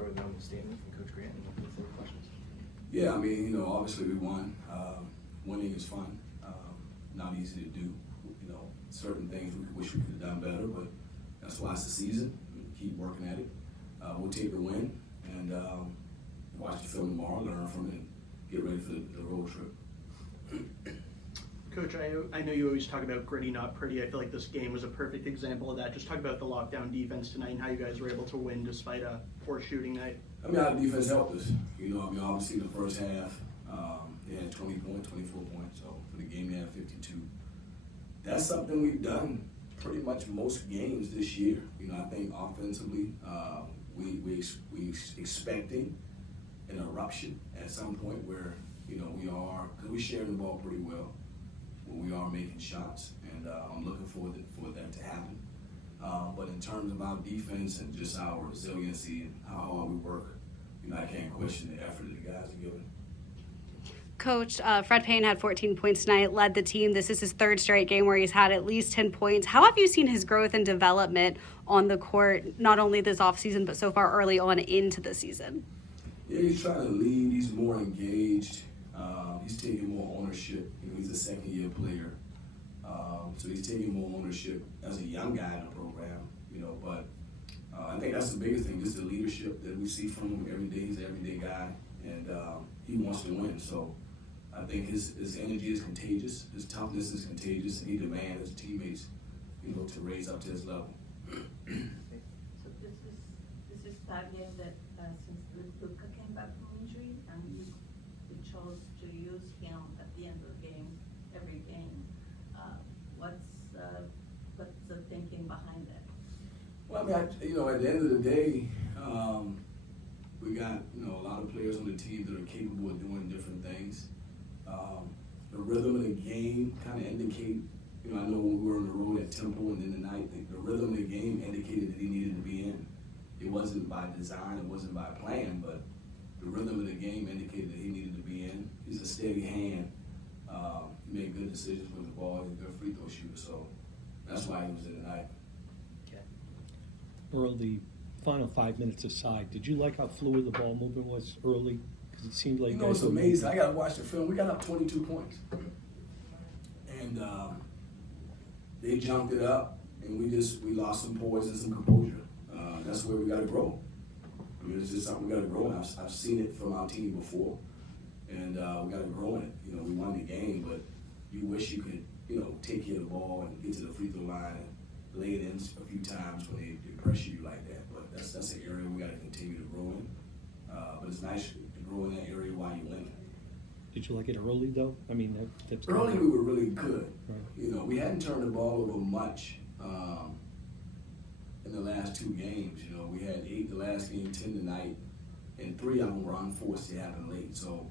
start with a statement from Coach Grant and open the floor for questions. Yeah, I mean, you know, obviously we won. Winning is fun. Not easy to do. You know, certain things we wish we could have done better, but that's why it's the season. Keep working at it. We'll take the win and watch the film tomorrow, learn from it, and get ready for the road trip. Coach, I know you always talk about gritty, not pretty. I feel like this game was a perfect example of that. Just talk about the lockdown defense tonight and how you guys were able to win despite a poor shooting night. I mean, our defense helped us. You know, I mean, obviously the first half, they had 20 points, 24 points. So for the game, they had 52. That's something we've done pretty much most games this year. You know, I think offensively, we expecting an eruption at some point where, you know, because we share the ball pretty well. We are making shots, and I'm looking for that to happen. But in terms of our defense and just our resiliency and how hard we work, you know, I can't question the effort that the guys are giving. Coach, Fred Payne had 14 points tonight, led the team. This is his third straight game where he's had at least 10 points. How have you seen his growth and development on the court, not only this offseason, but so far early on into the season? Yeah, he's trying to lead. He's more engaged. He's taking more ownership. You know, he's a second-year player. So he's taking more ownership as a young guy in the program, you know, but I think that's the biggest thing, just the leadership that we see from him every day. He's an everyday guy, and he wants to win. So I think his energy is contagious, his toughness is contagious, and he demands his teammates, you know, to raise up to his level. So this is 5 years that since Luka came back from injury, and you chose to use him at the end of the game, every game. What's the thinking behind that? Well, I mean, you know, at the end of the day, we got, you know, a lot of players on the team that are capable of doing different things. The rhythm of the game kind of indicate, you know, I know when we were on the road at Temple and then the night, the rhythm of the game indicated that he needed to be in. It wasn't by design, it wasn't by plan, but the rhythm of the game indicated that he needed to be in. He's a steady hand. He made good decisions with the ball. He's a good free throw shooter, so that's why he was in tonight. Earl, the final 5 minutes aside, did you like how fluid the ball movement was early? Because it seemed like you know, it's amazing. I got to watch the film. We got up 22 points, and they jumped it up, and we lost some poise and some composure. That's where we got to grow. I mean, it's just something we got to grow in. I've seen it from our team before, and we got to grow in it. You know, we won the game, but you wish you could, you know, take care of the ball and get to the free throw line and lay it in a few times when they pressure you like that. But that's an area we got to continue to grow in. But it's nice to grow in that area while you win. Did you like it early, though? I mean, that's early we were really good. Right. You know, we hadn't turned the ball over much in the last 2 games. You know, we had 8 the last game, 10 tonight, and 3 of them were unforced to happen late. So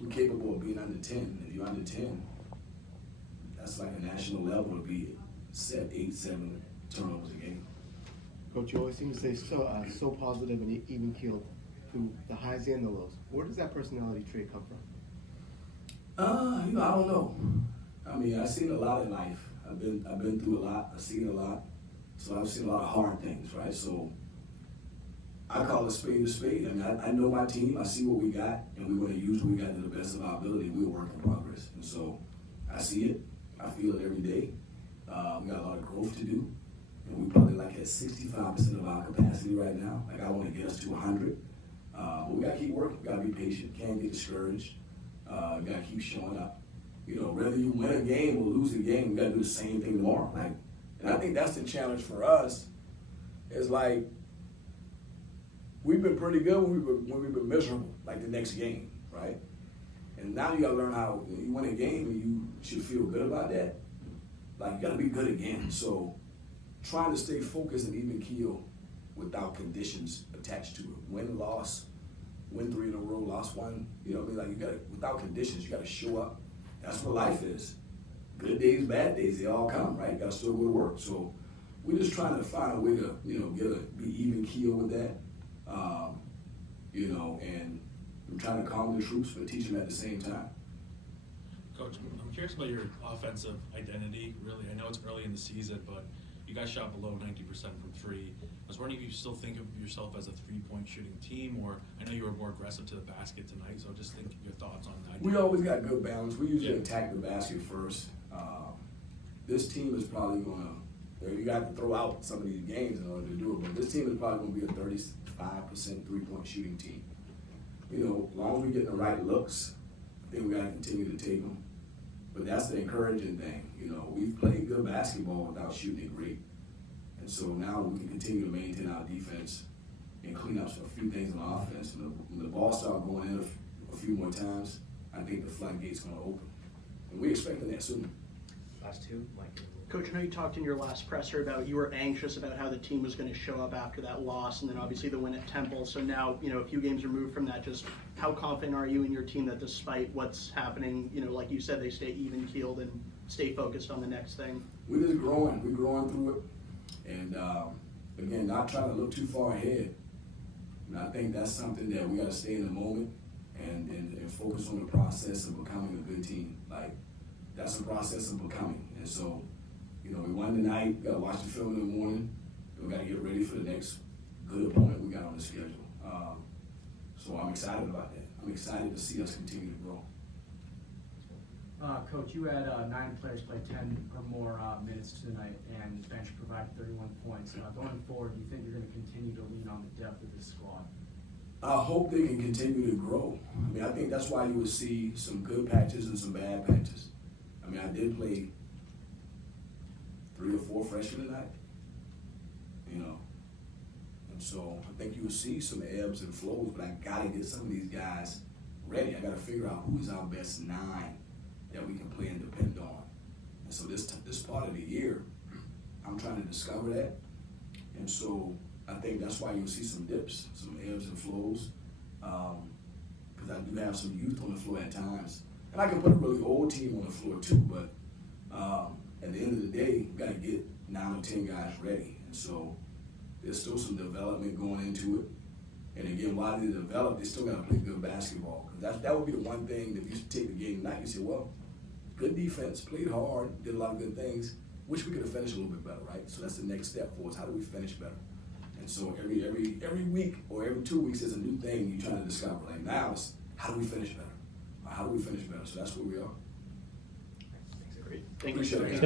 we're capable of being under 10. If you're under 10, that's like a national level to be set 8, 7 turnovers a game. Coach, you always seem to say so positive and even keeled through the highs and the lows. Where does that personality trait come from? You know, I don't know. I mean, I've seen a lot in life. I've been through a lot. I've seen a lot. So I've seen a lot of hard things, right? So I call a spade a spade. I mean, I know my team. I see what we got, and we want to use what we got to the best of our ability. We're a work in progress, and so I see it. I feel it every day. We got a lot of growth to do, and we probably like at 65% of our capacity right now. Like I want to get us to 100, but we got to keep working. We got to be patient. Can't get discouraged. We got to keep showing up. You know, whether you win a game or lose a game, we got to do the same thing tomorrow. Like, and I think that's the challenge for us. Is like we've been pretty good when we've been miserable, like the next game, right? And now you got to learn how you win a game and you should feel good about that. Like, you got to be good again. So trying to stay focused and even keel without conditions attached to it. Win, loss, win 3 in a row, lost 1. You know what I mean? Like, you got to, without conditions, you got to show up. That's what life is. Good days, bad days, they all come, right? You got to still go to work. So we're just trying to find a way to, you know, be even keel with that. You know, and I'm trying to calm the troops, but teach them at the same time. Coach, I'm curious about your offensive identity. Really, I know it's early in the season, but you guys shot below 90% from 3. I was wondering if you still think of yourself as a 3-point shooting team, or I know you were more aggressive to the basket tonight, so just think your thoughts on that. We always got good balance. We usually Yeah. attack the basket first. This team is probably going to, you got to throw out some of these games in order to do it, but this team is probably going to be a 35% 3-point shooting team. You know, as long as we get the right looks, I think we got to continue to take them. But that's the encouraging thing. You know, we've played good basketball without shooting it great. And so now we can continue to maintain our defense and clean up a few things on offense. When the ball starts going in a few more times, I think the floodgate's going to open. And we're expecting that soon. Last two, Mike. Coach, I know you talked in your last presser about you were anxious about how the team was going to show up after that loss, and then obviously the win at Temple. So now, you know, a few games removed from that, just how confident are you in your team that despite what's happening, you know, like you said, they stay even-keeled and stay focused on the next thing? We're just growing. We're growing through it. And again, not trying to look too far ahead. And I think that's something that we got to stay in the moment and focus on the process of becoming a good team. Like, that's the process of becoming. And so, you know, we won tonight. We got to watch the film in the morning. We got to get ready for the next good opponent we got on the schedule. So I'm excited about that. I'm excited to see us continue to grow. Coach, you had 9 players play 10 or more minutes tonight, and the bench provided 31 points. Going forward, do you think you're going to continue to lean on the depth of this squad? I hope they can continue to grow. I mean, I think that's why you will see some good patches and some bad patches. I mean, I did play 3 or 4 freshmen tonight, you know. And so I think you will see some ebbs and flows, but I got to get some of these guys ready. I got to figure out who's our best 9 that we can play and depend on. And so this part of the year, I'm trying to discover that. And so I think that's why you'll see some dips, some ebbs and flows, because I do have some youth on the floor at times. And I can put a really old team on the floor too, but at the end of the day, we got to get 9 or 10 guys ready. And so there's still some development going into it. And again, while they develop, they still got to play good basketball. Because that would be the one thing that if you take the game tonight, you say, well, good defense, played hard, did a lot of good things. Wish we could have finished a little bit better, right? So that's the next step for us. How do we finish better? And so every week or every 2 weeks, there's a new thing you're trying to discover. Like now, it's how do we finish better? Or how do we finish better? So that's where we are. Great. Thank you. Appreciate it.